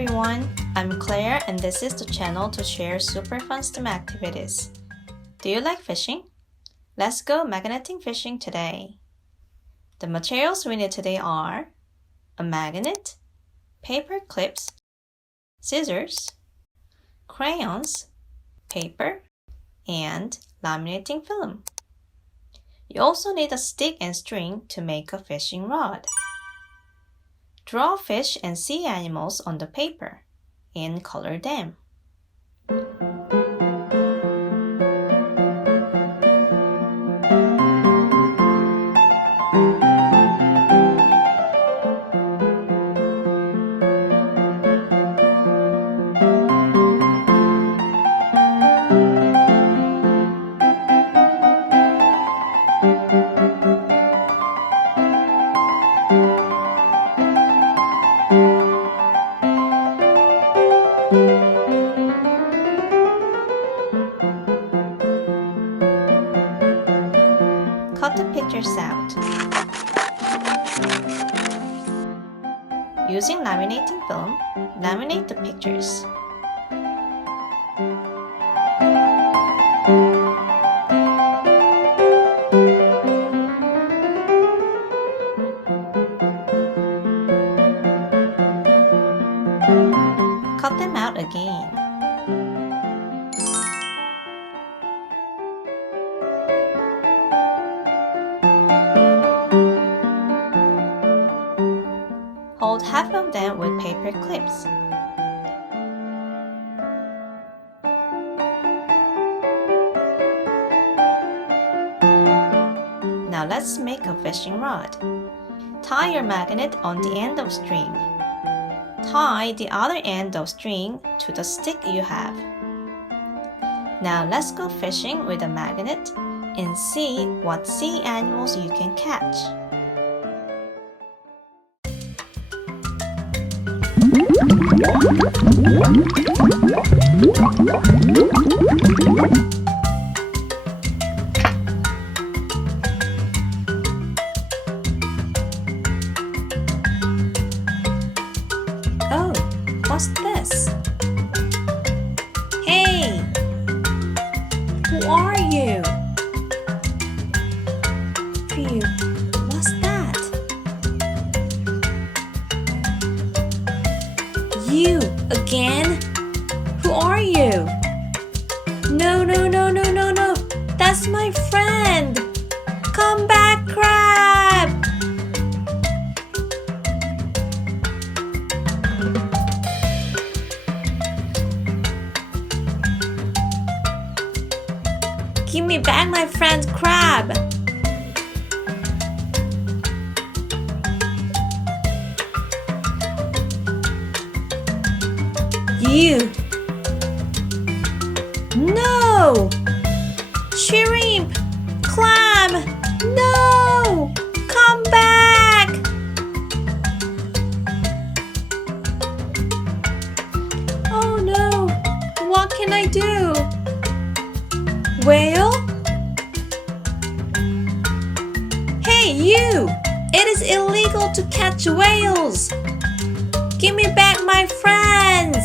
everyone, I'm Claire and this is the channel to share super fun STEM activities. Do you like fishing? Let's go magneting fishing today. The materials we need today are a magnet, paper clips, scissors, crayons, paper, and laminating film. You also need a stick and string to make a fishing rod. Draw fish and sea animals on the paper and color them. Cut the pictures out. Using laminating film, laminate the pictures. Cut them out again. Hold half of them with paper clips. Now let's make a fishing rod. Tie your magnet on the end of string. Tie the other end of string to the stick you have. Now let's go fishing with a magnet and see what sea animals you can catch. Oh, what's this? Hey! Who are you? Phew, what's that? You again? Who are you? No, that's my friend! Come back, crab! Give me back my friend crab! You! No! Shrimp! Clam! No! Come back! Oh no! What can I do? Whale? Hey you! It is illegal to catch whales! Give me back my friends!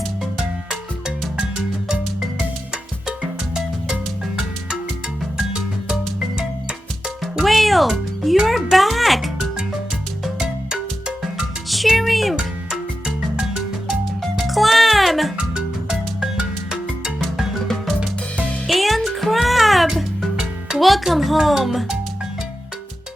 Whale, you're back! Shrimp! Clam! And crab! Welcome home!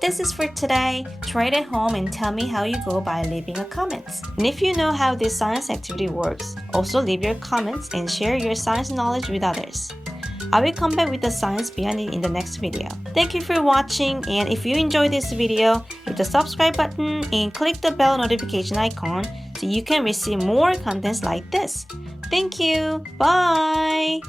This is for today. Try it at home and tell me how you go by leaving a comment. And if you know how this science activity works, also leave your comments and share your science knowledge with others. I will come back with the science behind it in the next video. Thank you for watching, and if you enjoyed this video, hit the subscribe button and click the bell notification icon so you can receive more contents like this. Thank you. Bye!